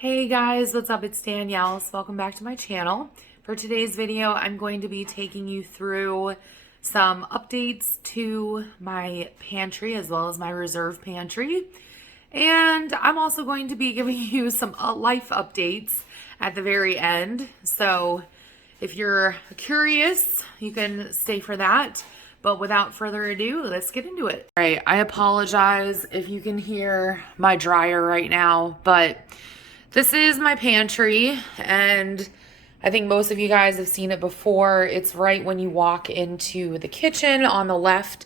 Hey guys, what's up? It's Danielle. So welcome back to my channel. For today's video, I'm going to be taking you through some updates to my pantry as well as my reserve pantry. And I'm also going to be giving you some life updates at the very end. So if you're curious, you can stay for that. But without further ado, let's get into it. All right, I apologize if you can hear my dryer right now, but this is my pantry, and I think most of you guys have seen it before. It's right when you walk into the kitchen on the left,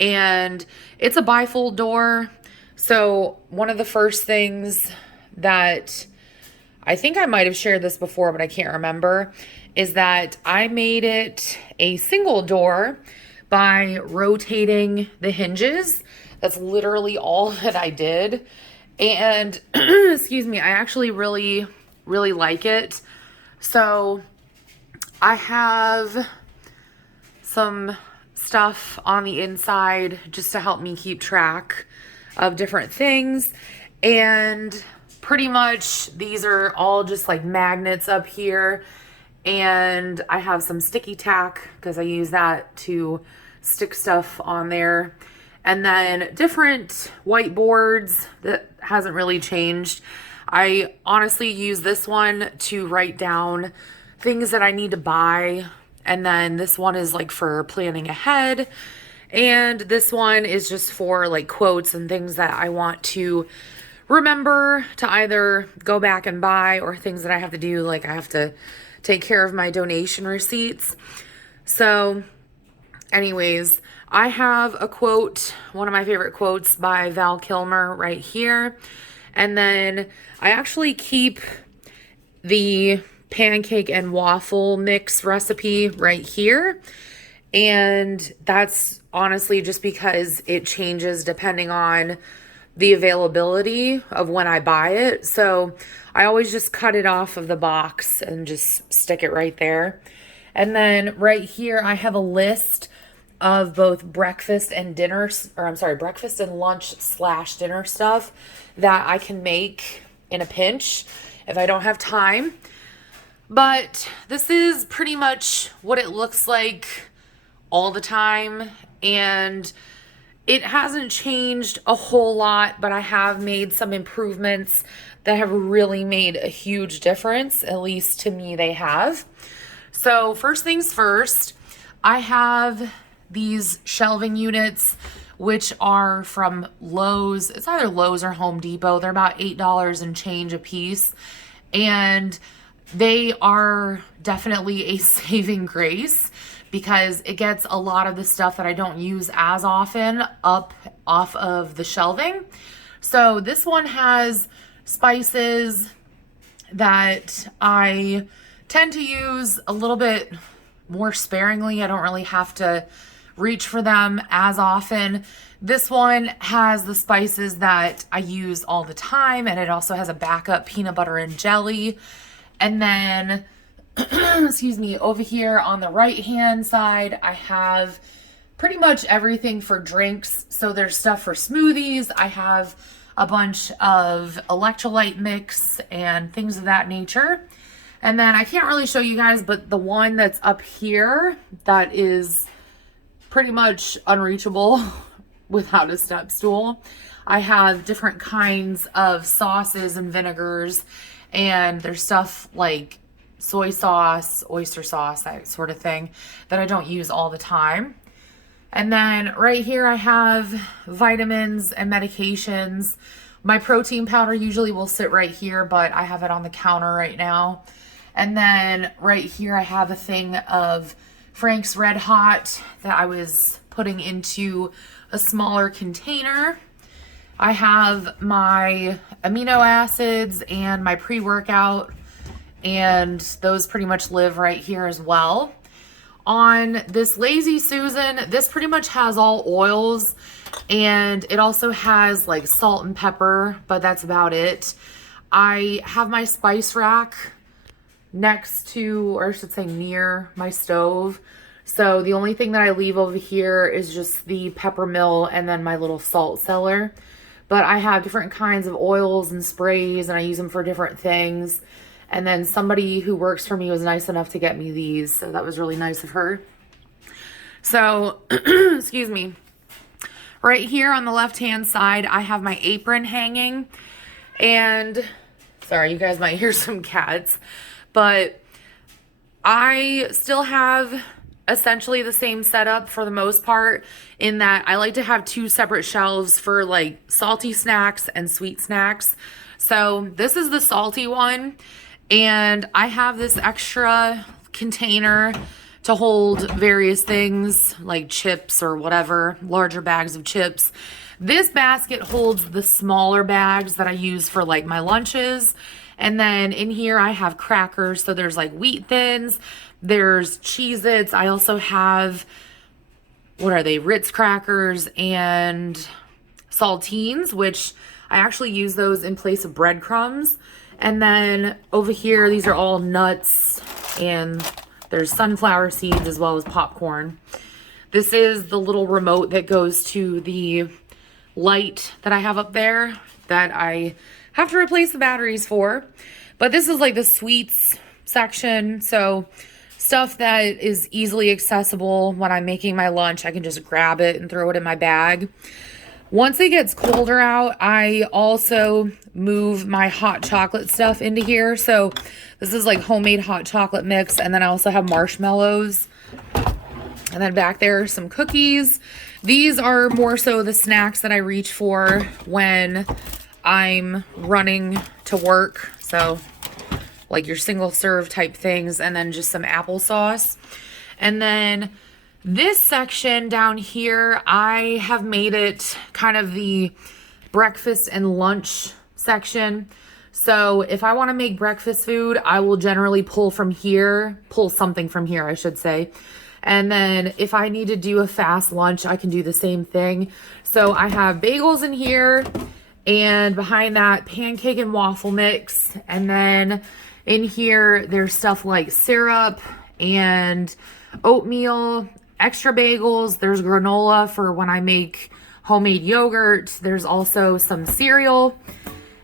and it's a bifold door. So one of the first things that I think I might have shared this before, but I can't remember, is that I made it a single door by rotating the hinges. That's literally all that I did. And excuse me, I actually really like it. So I have some stuff on the inside just to help me keep track of different things. And pretty much these are all just like magnets up here. And I have some sticky tack because I use that to stick stuff on there. And then different whiteboards that hasn't really changed. I honestly use this one to write down things that I need to buy. And then this one is like for planning ahead. And this one is just for like quotes and things that I want to remember to either go back and buy or things that I have to do. Like I have to take care of my donation receipts. So anyways, I have a quote, one of my favorite quotes by Val Kilmer right here. And then I actually keep the pancake and waffle mix recipe right here. And that's honestly just because it changes depending on the availability of when I buy it. So I always just cut it off of the box and just stick it right there. And then right here, I have a list of both breakfast and dinner, breakfast and lunch / dinner stuff that I can make in a pinch if I don't have time. But this is pretty much what it looks like all the time, and it hasn't changed a whole lot, but I have made some improvements that have really made a huge difference. At least to me, they have. So first things first, I have these shelving units, which are from Lowe's. It's either Lowe's or Home Depot. They're about $8 and change a piece. And they are definitely a saving grace because it gets a lot of the stuff that I don't use as often up off of the shelving. So this one has spices that I tend to use a little bit more sparingly. I don't really have to reach for them as often. This one has the spices that I use all the time, and it also has a backup peanut butter and jelly. And then, excuse me, over here on the right-hand side, I have pretty much everything for drinks. So there's stuff for smoothies. I have a bunch of electrolyte mix and things of that nature. And then I can't really show you guys, but the one that's up here that is pretty much unreachable without a step stool, I have different kinds of sauces and vinegars, and there's stuff like soy sauce, oyster sauce, that sort of thing that I don't use all the time. And then right here I have vitamins and medications. My protein powder usually will sit right here, but I have it on the counter right now. And then right here I have a thing of Frank's Red Hot that I was putting into a smaller container. I have my amino acids and my pre-workout, and those pretty much live right here as well. On this Lazy Susan, this pretty much has all oils, and it also has like salt and pepper, but that's about it. I have my spice rack next to, or I should say near my stove. So the only thing that I leave over here is just the pepper mill and then my little salt cellar. but I have different kinds of oils and sprays, and I use them for different things. And then somebody who works for me was nice enough to get me these, so that was really nice of her. So, excuse me. Right here on the left-hand side, I have my apron hanging. And, sorry, you guys might hear some cats. But I still have essentially the same setup for the most part, in that I like to have two separate shelves for like salty snacks and sweet snacks. So this is the salty one. And I have this extra container to hold various things like chips or whatever, larger bags of chips. This basket holds the smaller bags that I use for like my lunches. And then in here I have crackers. So there's like Wheat Thins, there's Cheez-Its. I also have, what are they? Ritz crackers and saltines, which I actually use those in place of breadcrumbs. And then over here, these are all nuts, and there's sunflower seeds as well as popcorn. This is the little remote that goes to the light that I have up there that I have to replace the batteries for. But this is like the sweets section. So stuff that is easily accessible when I'm making my lunch. I can just grab it and throw it in my bag. Once it gets colder out, I also move my hot chocolate stuff into here. So this is like homemade hot chocolate mix. And then I also have marshmallows. And then back there are some cookies. These are more so the snacks that I reach for when I'm running to work. So like your single serve type things, and then just some applesauce. And then this section down here, I have made it kind of the breakfast and lunch section. So if I want to make breakfast food, I will generally pull something from here, I should say. And then if I need to do a fast lunch, I can do the same thing. So I have bagels in here, and behind that, pancake and waffle mix. And then in here, there's stuff like syrup and oatmeal, extra bagels. There's granola for when I make homemade yogurt. There's also some cereal.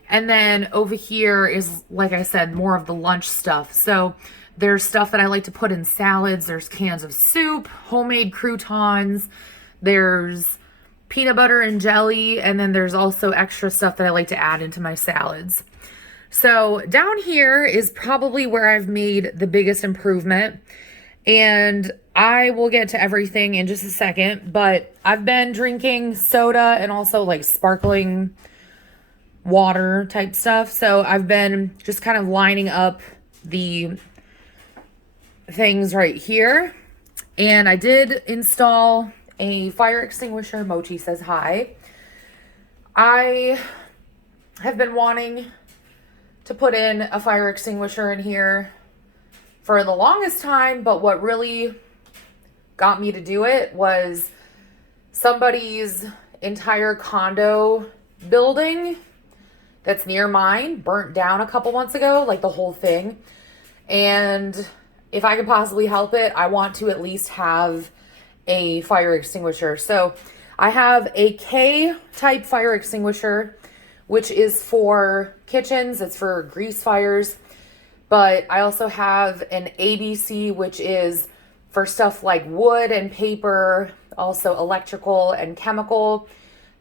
And then over here is, like I said, more of the lunch stuff. So there's stuff that I like to put in salads. There's cans of soup, homemade croutons. There's peanut butter and jelly. And then there's also extra stuff that I like to add into my salads. So down here is probably where I've made the biggest improvement. And I will get to everything in just a second. But I've been drinking soda and also like sparkling water type stuff. So I've been just kind of lining up the things right here. And I did install a fire extinguisher. Mochi says hi. I have been wanting to put in a fire extinguisher in here for the longest time, but what really got me to do it was somebody's entire condo building that's near mine burnt down a couple months ago, like the whole thing. And if I can possibly help it, I want to at least have a fire extinguisher. So I have a K-type fire extinguisher, which is for kitchens. It's for grease fires. But I also have an ABC, which is for stuff like wood and paper, also electrical and chemical.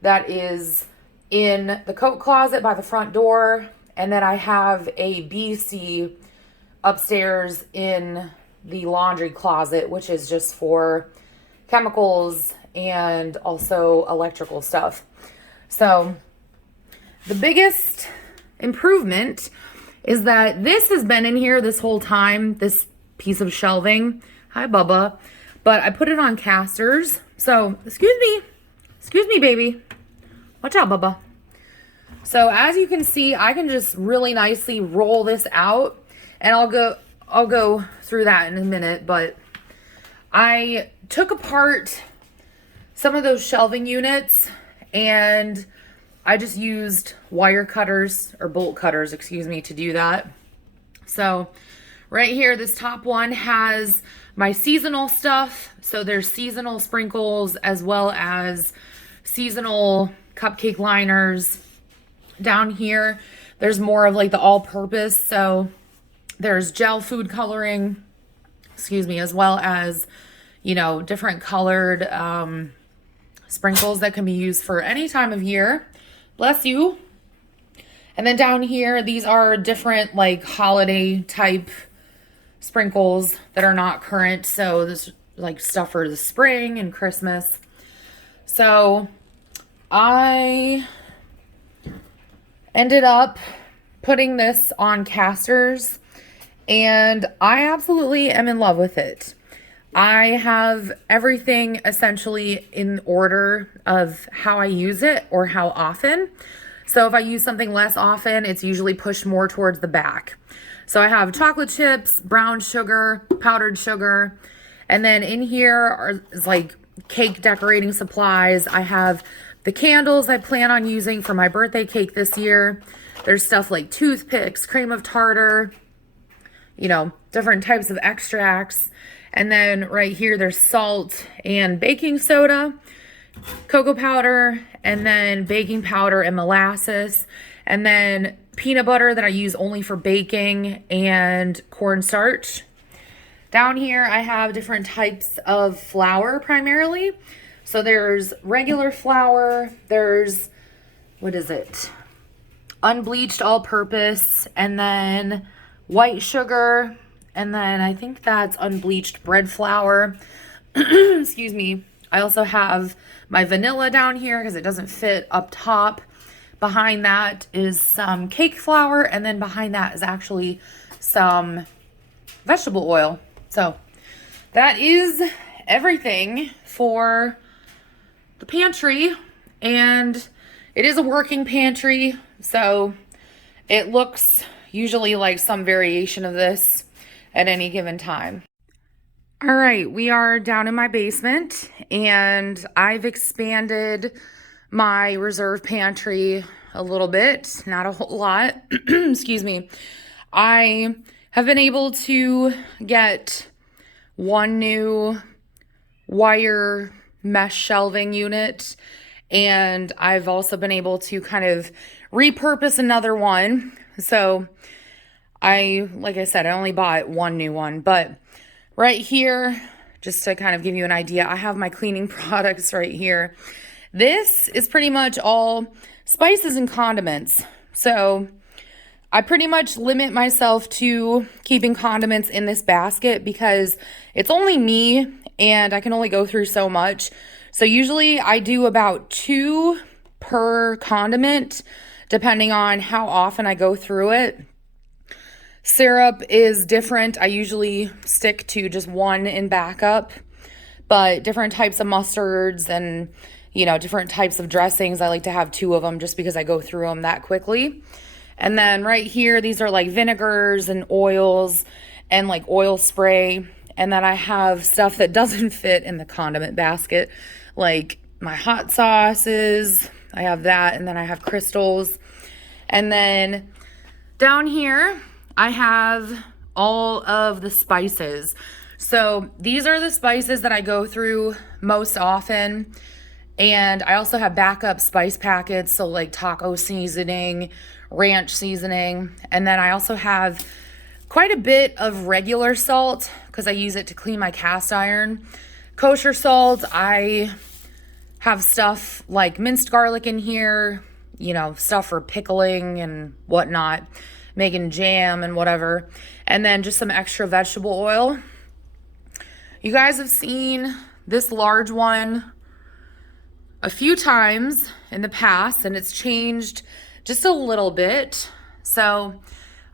That is in the coat closet by the front door. And then I have a BC upstairs in the laundry closet, which is just for chemicals and also electrical stuff. So the biggest improvement is that this has been in here this whole time, this piece of shelving. Hi, Bubba. But I put it on casters. So, excuse me, baby. Watch out, Bubba. So as you can see, I can just really nicely roll this out, and I'll go through that in a minute, but I took apart some of those shelving units, and I just used wire cutters, or bolt cutters, excuse me, to do that. So right here, this top one has my seasonal stuff. So there's seasonal sprinkles as well as seasonal cupcake liners. Down here, there's more of like the all-purpose. So there's gel food coloring, excuse me, as well as, you know, different colored sprinkles that can be used for any time of year. Bless you. And then down here, these are different like holiday type sprinkles that are not current. So this like stuff for the spring and Christmas. So I ended up putting this on casters and I absolutely am in love with it. I have everything essentially in order of how I use it or how often. So if I use something less often, it's usually pushed more towards the back. So I have chocolate chips, brown sugar, powdered sugar, and then in here is like cake decorating supplies. I have the candles I plan on using for my birthday cake this year. There's stuff like toothpicks, cream of tartar, you know, different types of extracts. And then right here, there's salt and baking soda, cocoa powder, and then baking powder and molasses, and then peanut butter that I use only for baking, and cornstarch. Down here, I have different types of flour primarily. So there's regular flour, there's, what is it? Unbleached all-purpose, and then white sugar, and then I think that's unbleached bread flour. Excuse me. I also have my vanilla down here because it doesn't fit up top. Behind that is some cake flour, and then behind that is actually some vegetable oil. So that is everything for the pantry, and it is a working pantry, so it looks usually like some variation of this at any given time. All right, we are down in my basement, and I've expanded my reserve pantry a little bit, not a whole lot. Excuse me. I have been able to get one new wire mesh shelving unit, and I've also been able to kind of repurpose another one. So like I said, I only bought one new one, but right here, just to kind of give you an idea, I have my cleaning products right here. This is pretty much all spices and condiments. So I pretty much limit myself to keeping condiments in this basket because it's only me and I can only go through so much. So usually I do about 2 per condiment, depending on how often I go through it. Syrup is different. I usually stick to just 1 in backup, but different types of mustards and, you know, different types of dressings, I like to have 2 of them just because I go through them that quickly. And then right here, these are like vinegars and oils and like oil spray. And then I have stuff that doesn't fit in the condiment basket, like my hot sauces. I have that, and then I have crystals. And then down here, I have all of the spices. So these are the spices that I go through most often. And I also have backup spice packets, so like taco seasoning, ranch seasoning. And then I also have quite a bit of regular salt because I use it to clean my cast iron. Kosher salt, I have stuff like minced garlic in here, you know, stuff for pickling and whatnot, making jam and whatever. And then just some extra vegetable oil. You guys have seen this large one a few times in the past, and it's changed just a little bit. So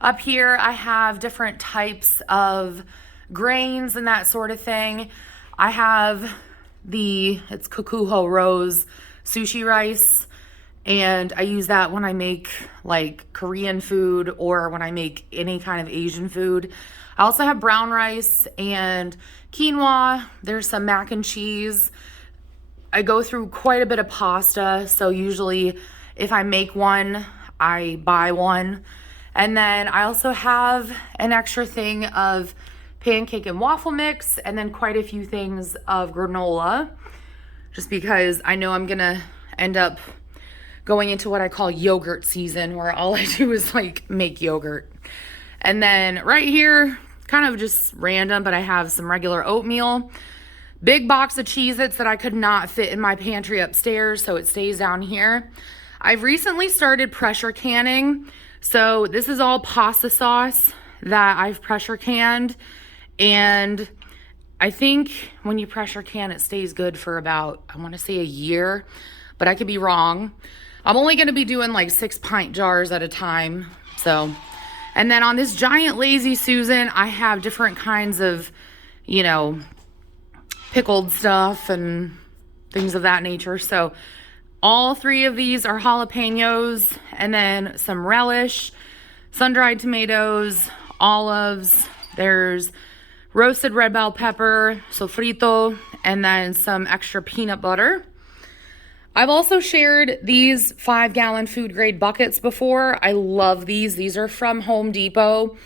up here I have different types of grains and that sort of thing. I have it's Kokuho Rose sushi rice, and I use that when I make like Korean food or when I make any kind of Asian food. I also have brown rice and quinoa. There's some mac and cheese. I go through quite a bit of pasta, so usually if I make one, I buy one. And then I also have an extra thing of pancake and waffle mix, and then quite a few things of granola, just because I know I'm gonna end up going into what I call yogurt season, where all I do is like make yogurt. And then right here, kind of just random, but I have some regular oatmeal, big box of Cheez-Its that I could not fit in my pantry upstairs, so it stays down here. I've recently started pressure canning. So this is all pasta sauce that I've pressure canned. And I think when you pressure can, it stays good for about, I want to say a year, but I could be wrong. I'm only going to be doing like 6-pint jars at a time. So, and then on this giant Lazy Susan, I have different kinds of, you know, pickled stuff and things of that nature. So all 3 of these are jalapenos, and then some relish, sun-dried tomatoes, olives. There's roasted red bell pepper, sofrito, and then some extra peanut butter. I've also shared these 5-gallon food grade buckets before. I love these. These are from Home Depot.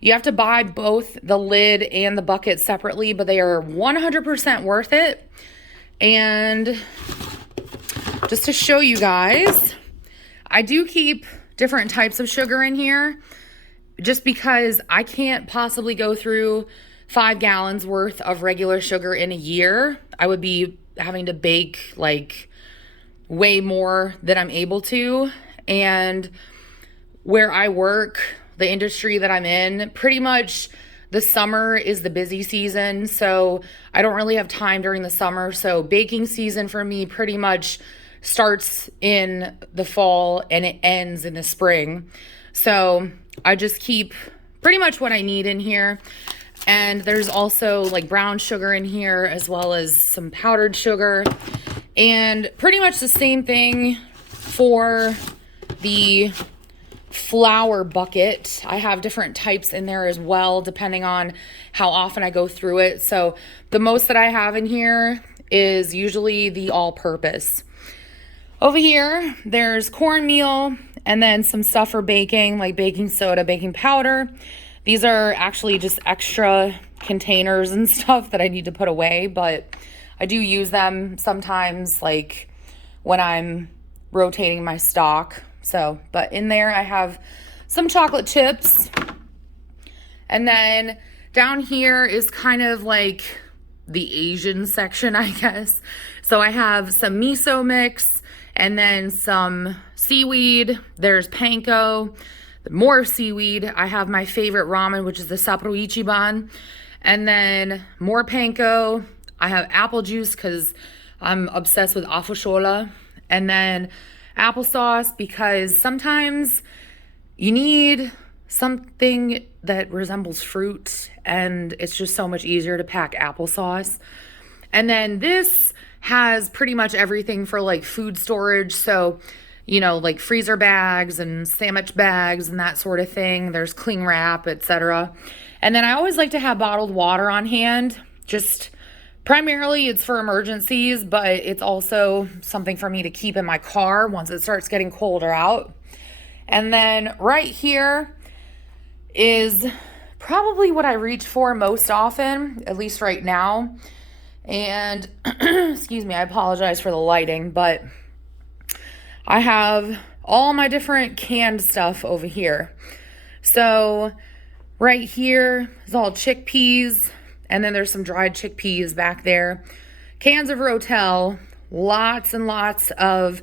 You have to buy both the lid and the bucket separately, but they are 100% worth it. And just to show you guys, I do keep different types of sugar in here just because I can't possibly go through 5 gallons worth of regular sugar in a year. I would be having to bake like way more than I'm able to. And where I work, the industry that I'm in, pretty much the summer is the busy season. So I don't really have time during the summer. So baking season for me pretty much starts in the fall and it ends in the spring. So I just keep pretty much what I need in here. And there's also like brown sugar in here as well as some powdered sugar. And pretty much the same thing for the flour bucket. I have different types in there as well, depending on how often I go through it. So the most that I have in here is usually the all-purpose. Over here, there's cornmeal and then some stuff for baking, like baking soda, baking powder. These are actually just extra containers and stuff that I need to put away, but I do use them sometimes, like when I'm rotating my stock. So, but in there I have some chocolate chips. And then down here is kind of like the Asian section, I guess. So I have some miso mix and then some seaweed. There's panko, more seaweed. I have my favorite ramen, which is the Sapporo Ichiban. And then more panko. I have apple juice because I'm obsessed with afoshola. And then applesauce because sometimes you need something that resembles fruit and it's just so much easier to pack applesauce. And then this has pretty much everything for like food storage. So, you know, like freezer bags and sandwich bags and that sort of thing. There's cling wrap, etc. And then I always like to have bottled water on hand. Just primarily it's for emergencies, but it's also something for me to keep in my car once it starts getting colder out. And then right here is probably what I reach for most often, at least right now. And excuse me, I apologize for the lighting, but I have all my different canned stuff over here. So right here is all chickpeas, and then there's some dried chickpeas back there. Cans of Rotel, lots and lots of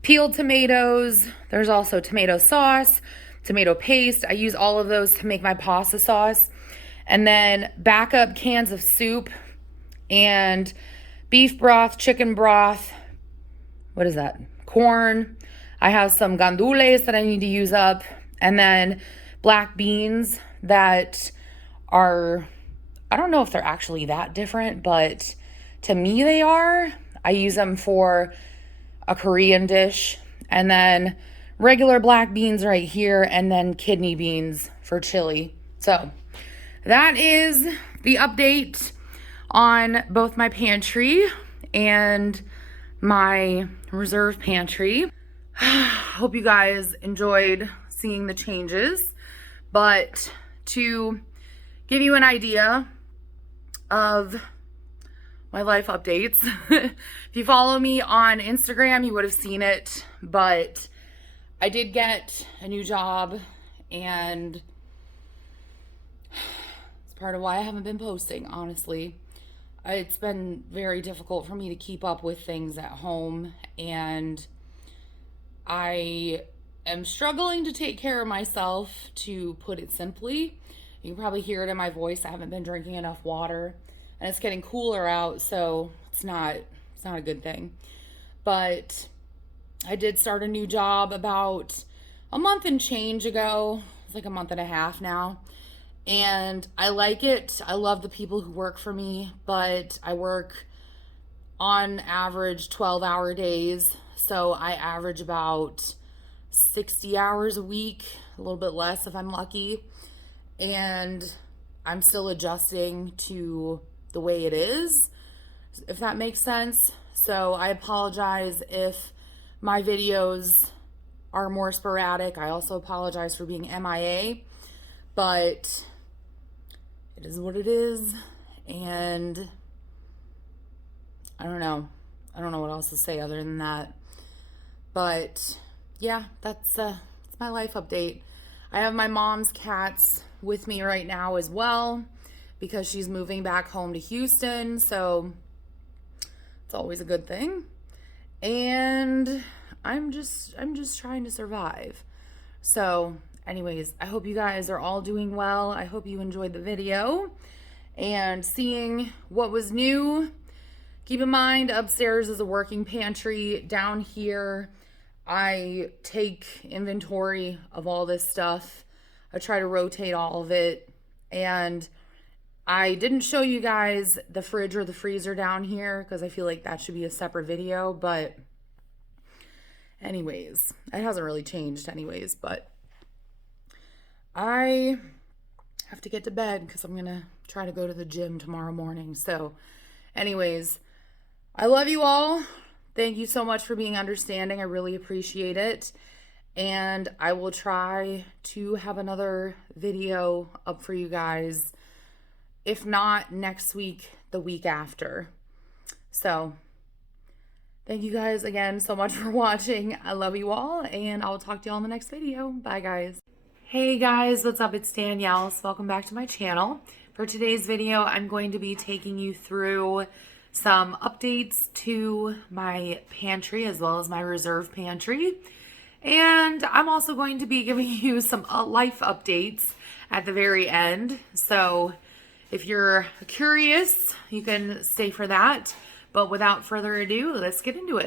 peeled tomatoes. There's also tomato sauce, tomato paste. I use all of those to make my pasta sauce. And then backup cans of soup and beef broth, chicken broth. What is that? Corn. I have some gandules that I need to use up. And then black beans that are, I don't know if they're actually that different, but to me they are. I use them for a Korean dish. And then regular black beans right here, and then kidney beans for chili. So that is the update on both my pantry and my reserve pantry. Hope you guys enjoyed seeing the changes, but to give you an idea of my life updates. If you follow me on Instagram, you would have seen it, but I did get a new job, and it's part of why I haven't been posting, honestly. It's been very difficult for me to keep up with things at home, and I am struggling to take care of myself, to put it simply. You can probably hear it in my voice. I haven't been drinking enough water, and it's getting cooler out, so it's not a good thing. But I did start a new job about a month and change ago. It's like a month and a half now. And I like it. I love the people who work for me, but I work on average 12-hour days. So I average about 60 hours a week, a little bit less if I'm lucky. And I'm still adjusting to the way it is, if that makes sense. So I apologize if my videos are more sporadic. I also apologize for being M.I.A, but it is what it is, and I don't know what else to say other than that. But yeah, that's my life update. I have my mom's cats with me right now as well, because she's moving back home to Houston, so it's always a good thing. And I'm just trying to survive. So anyways, I hope you guys are all doing well. I hope you enjoyed the video and seeing what was new. Keep in mind, upstairs is a working pantry. Down here, I take inventory of all this stuff. I try to rotate all of it. And I didn't show you guys the fridge or the freezer down here because I feel like that should be a separate video. But anyways, it hasn't really changed anyways, but I have to get to bed because I'm going to try to go to the gym tomorrow morning. So anyways, I love you all. Thank you so much for being understanding. I really appreciate it. And I will try to have another video up for you guys. If not next week, the week after. So thank you guys again so much for watching. I love you all, and I'll talk to you all in the next video. Bye, guys. Hey guys, what's up? It's Danielle. Welcome back to my channel. For today's video, I'm going to be taking you through some updates to my pantry as well as my reserve pantry. And I'm also going to be giving you some life updates at the very end. So if you're curious, you can stay for that. But without further ado, let's get into it.